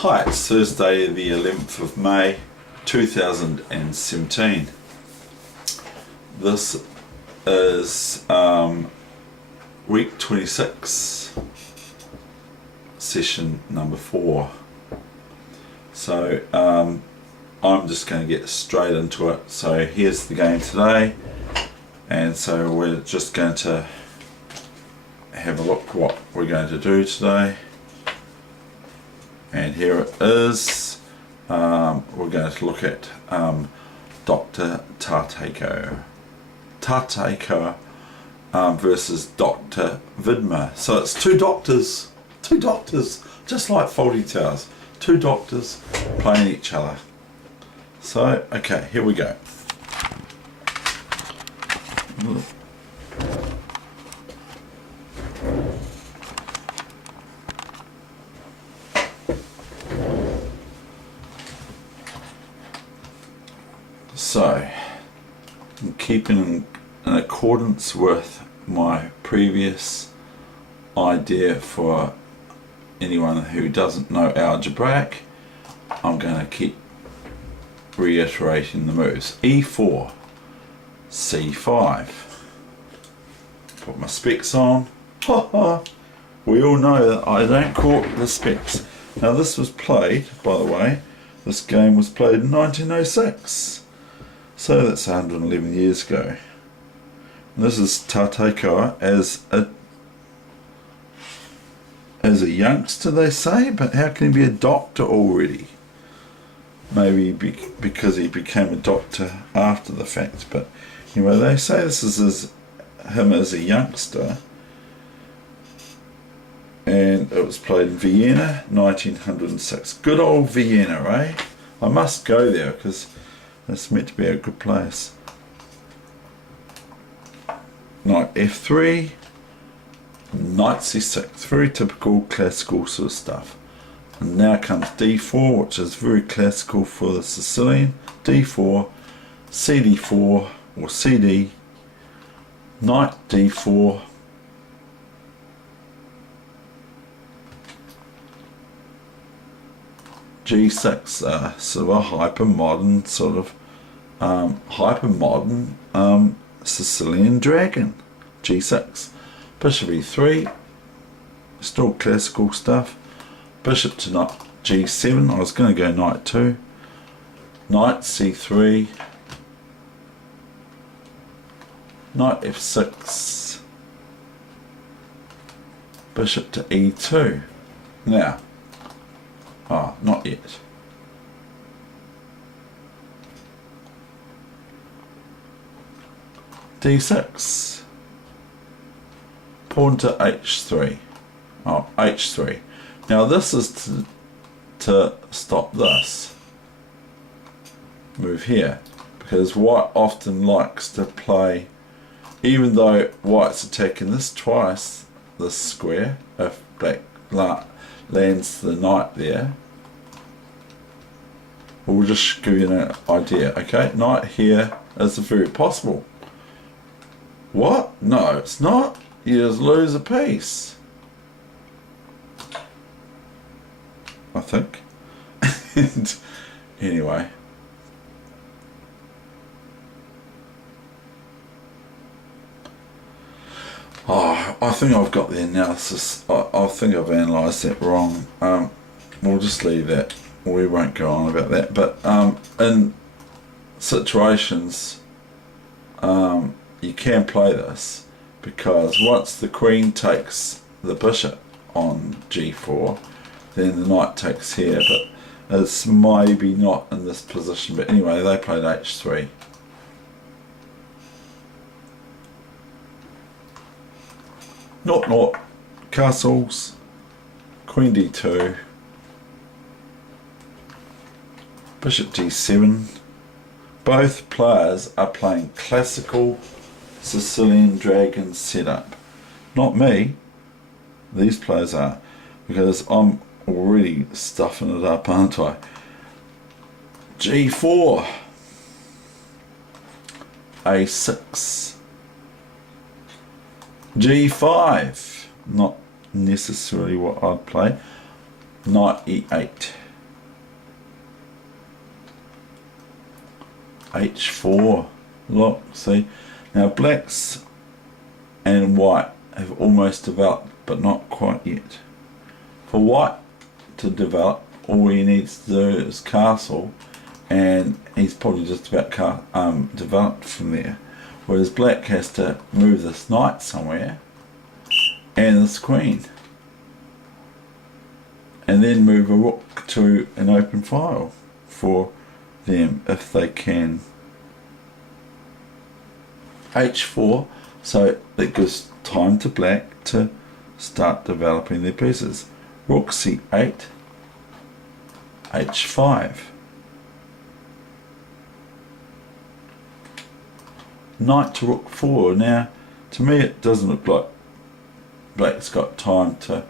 Hi, it's Thursday the 11th of May 2017. This is week 26, session number 4. So I'm just going to get straight into it. So here's the game today, and so we're just going to have a look what we're going to do today. And here it is. We're going to look at Dr. Tartaco versus Dr. Weegenaar. So it's two doctors, just like Faulty Towers. Two doctors playing each other. So, okay, here we go. So, in keeping in accordance with my previous idea for anyone who doesn't know algebraic, I'm going to keep reiterating the moves. E4, C5. Put my specs on. We all know that I don't cork the specs. Now this was played, by the way, this game was played in 1906. So that's 111 years ago. And this is Tartaco as a youngster, they say, but how can he be a doctor already? Maybe because he became a doctor after the fact. But anyway, they say this is him as a youngster, and it was played in Vienna, 1906. Good old Vienna, eh? I must go there because it's meant to be a good place. Knight F3, Knight C6, very typical classical sort of stuff. And now comes D4, which is very classical for the Sicilian. D4, CD4 or CD, Knight D4, G6, sort of a hyper-modern Sicilian dragon. G6, Bishop E3, still classical stuff. Bishop to Knight G7. I was going to go Knight 2, Knight C3, Knight F6, Bishop to E2. Now, not yet. D6. Pawn to H3. H3. Now this is to stop this move here, because white often likes to play, even though white's attacking this twice, this square, if black lands the knight there. We'll just give you an idea. Okay, knight here is very possible. What? No, it's not. You just lose a piece, I think. And anyway, I think I've got the analysis. I think I've analysed that wrong. We'll just leave that. We won't go on about that. But in situations, you can play this, because once the queen takes the bishop on G4, then the knight takes here, but it's maybe not in this position. But anyway, they played H3. Not castles, Queen D2, Bishop D7. Both players are playing classical Sicilian dragon setup. Not me. These players are, because I'm already stuffing it up, aren't I? G4, A6, G5, not necessarily what I'd play. Knight E8, h4. Look, see? Now blacks and white have almost developed, but not quite yet. For white to develop, all he needs to do is castle, and he's probably just about developed from there. Whereas black has to move this knight somewhere, and this queen, and then move a rook to an open file for them if they can. h4, so that gives time to black to start developing their pieces. Rook c8, h5, knight to rook 4. Now to me it doesn't look like black's got time to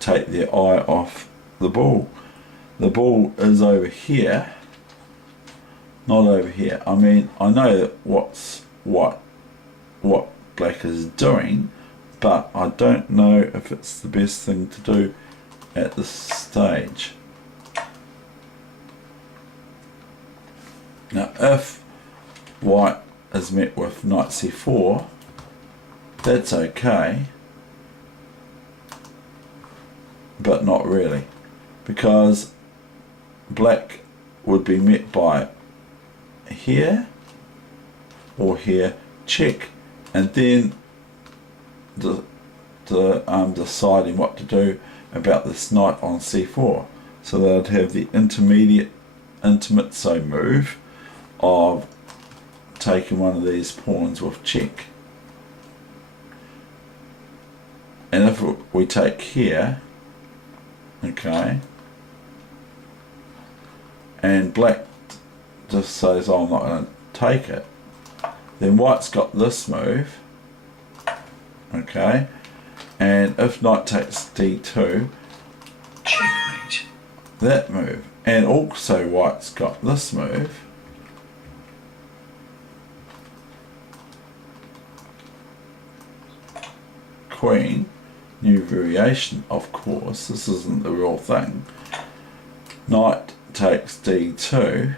take their eye off the ball. The ball is over here, not over here. I mean, I know that what black is doing, but I don't know if it's the best thing to do at this stage. Now if white is met with knight c4, that's okay, but not really, because black would be met by here or here, check, and then deciding what to do about this knight on c4. So they'd have the intimate so move of taking one of these pawns with check. And if we take here, okay, and black just says, oh, I'm not going to take it, then white's got this move, okay, and if knight takes d2, checkmate, that move, and also white's got this move, queen, new variation, of course, this isn't the real thing. Knight takes d2,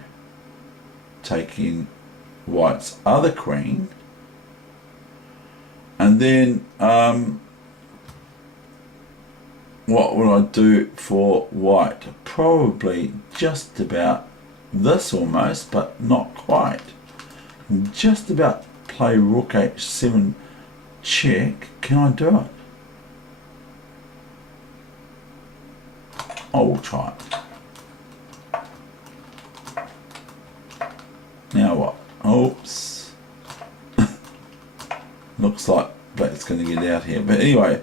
taking white's other queen, and then what would I do for white? Probably just about this almost, but not quite. Just about play rook h7 check. Can I do it? I will try it. Now what? Oops. Looks like black's going to get out here. But anyway,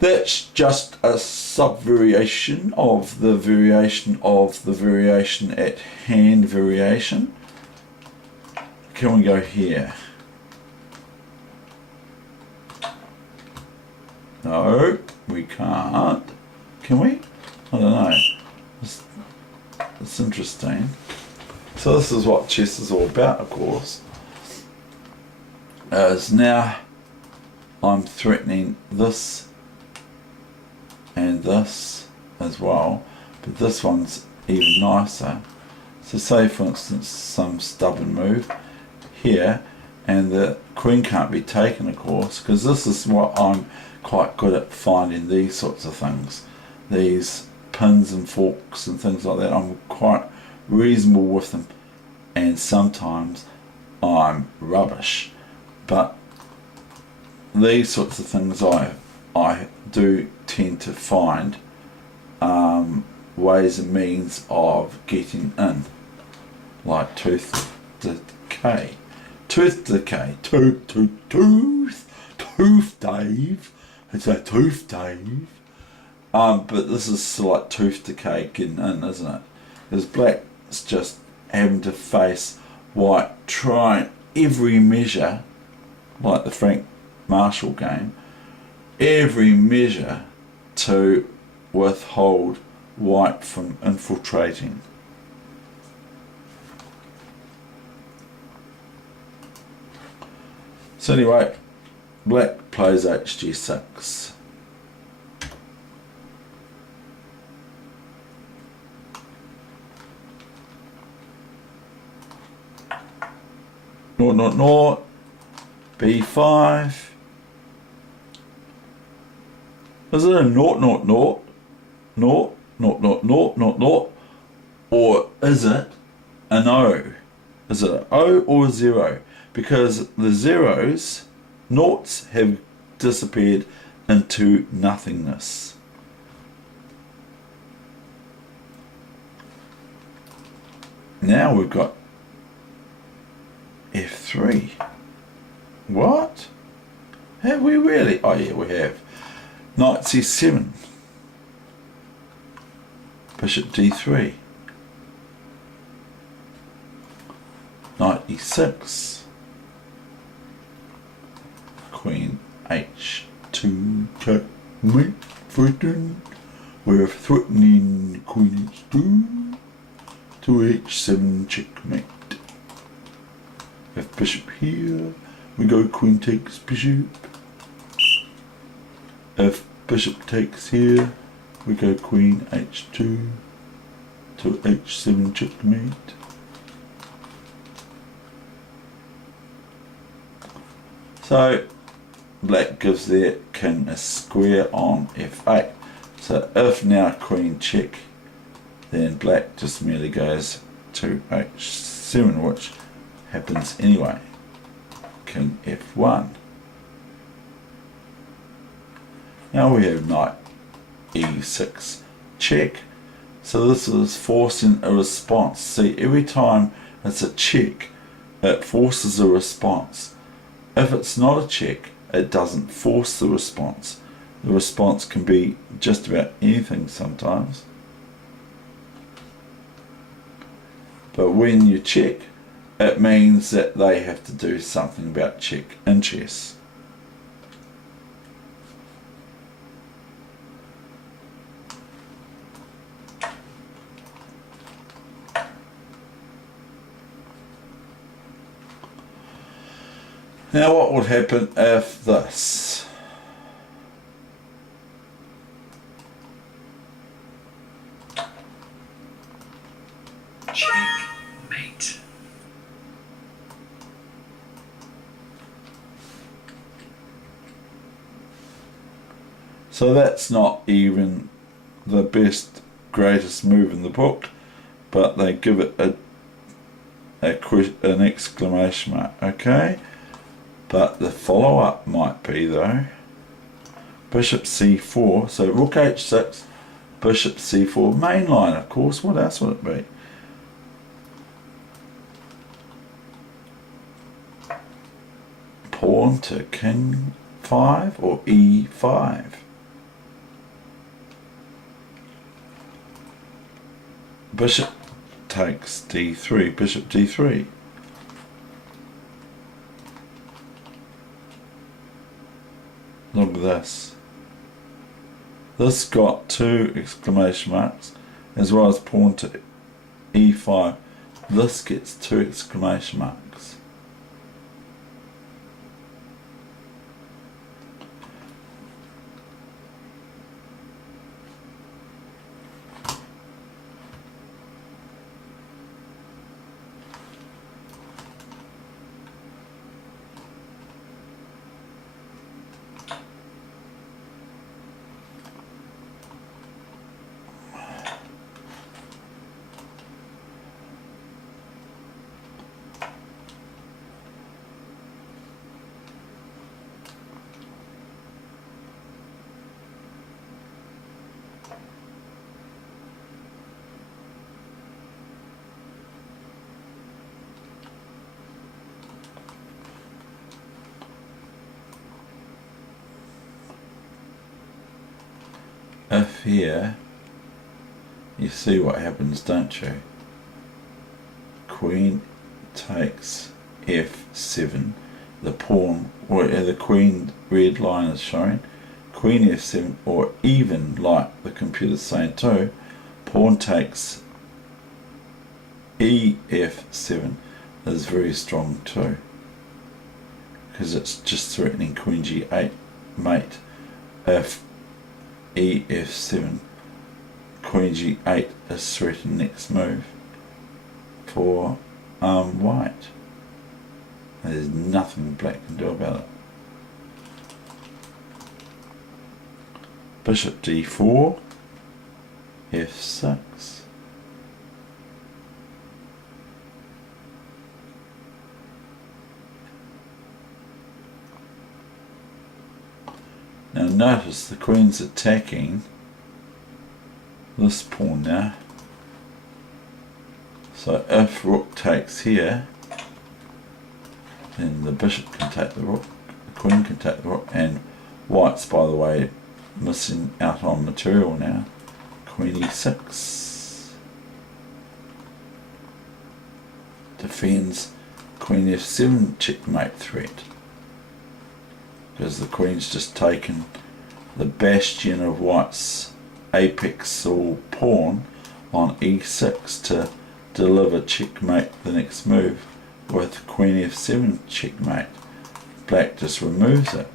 that's just a sub-variation of the variation of the variation at hand variation. Can we go here? No, we can't. Can we? I don't know. It's interesting. So this is what chess is all about, of course. As now I'm threatening this and this as well, but this one's even nicer. So say for instance some stubborn move here, and the queen can't be taken, of course, because this is what I'm quite good at, finding these sorts of things, these pins and forks and things like that. I'm quite reasonable with them, and sometimes I'm rubbish, but these sorts of things I do tend to find ways and means of getting in, like tooth decay, tooth Dave, it's a tooth Dave. But this is like tooth decay getting in, isn't it? Because black's just having to face white, trying every measure, like the Frank Marshall game, every measure to withhold white from infiltrating. So anyway, black plays hg6. naught, naught, naught, b5. Is it a naught, naught, naught, naught, naught, naught, naught, naught, naught, or is it an O? Is it an O or a 0? Because the zeros, noughts, have disappeared into nothingness. Now we've got F3. What? Have we really? Oh yeah, we have. Knight C7. Bishop D3. Knight E6. Queen H2 checkmate, threatened. We're threatening Queen H2 to H7 checkmate. If bishop here, we go Queen takes bishop. If bishop takes here, we go Queen H2 to H7 checkmate. So black gives their king a square on F8. So if now Queen check, then black just merely goes to H7, which happens anyway. King F1. Now we have knight E6 check. So this is forcing a response. See, every time it's a check, it forces a response. If it's not a check, it doesn't force the response. The response can be just about anything sometimes. But when you check, it means that they have to do something about check in chess. Now what would happen if this? Checkmate. So that's not even the best, greatest move in the book, but they give it an exclamation mark, okay? But the follow-up might be though, bishop c4, so rook h6, bishop c4, main line of course, what else would it be? Pawn to king 5 or e5. Bishop takes d3, bishop d3. Look at this. This got 2 exclamation marks, as well as pawn to e5. This gets 2 exclamation marks. If here, you see what happens, don't you? Queen takes f7, the pawn, or the queen red line is showing, queen f7, or even like the computer's saying too, pawn takes ef7 is very strong too, because it's just threatening queen g8 mate. If ef7, queen g8 is threatened next move for white. And there's nothing black can do about it. Bishop d4, f6. Now notice the queen's attacking this pawn now. So if rook takes here, then the bishop can take the rook, the queen can take the rook, and white's, by the way, missing out on material now. Queen e6 defends queen f7 checkmate threat, because the queen's just taken the bastion of white's apex or pawn on e6 to deliver checkmate the next move with queen f7 checkmate. Black just removes it.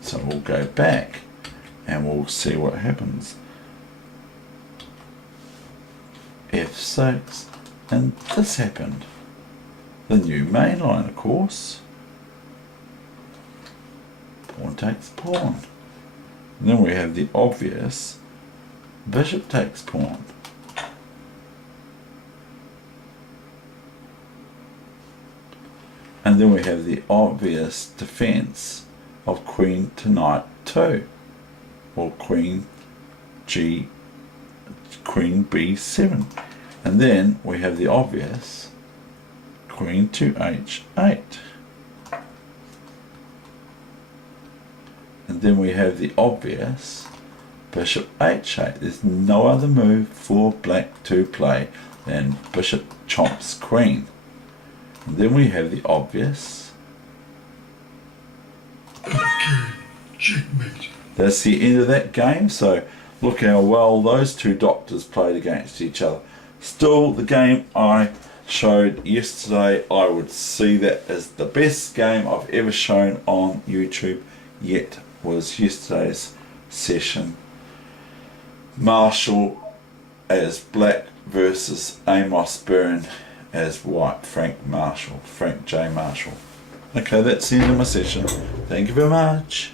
So we'll go back and we'll see what happens. f6, and this happened. The new main line, of course. Pawn takes pawn. And then we have the obvious bishop takes pawn. And then we have the obvious defense of queen to knight 2, or queen b7. And then we have the obvious queen to h8. And then we have the obvious bishop h8. There's no other move for black to play than bishop chomps queen. And then we have the obvious checkmate. That's the end of that game. So look how well those two doctors played against each other. Still, the game I showed yesterday, I would see that as the best game I've ever shown on YouTube yet, was yesterday's session. Marshall as black versus Amos Byrne as white. Frank J. Marshall. Okay, that's the end of my session. Thank you very much.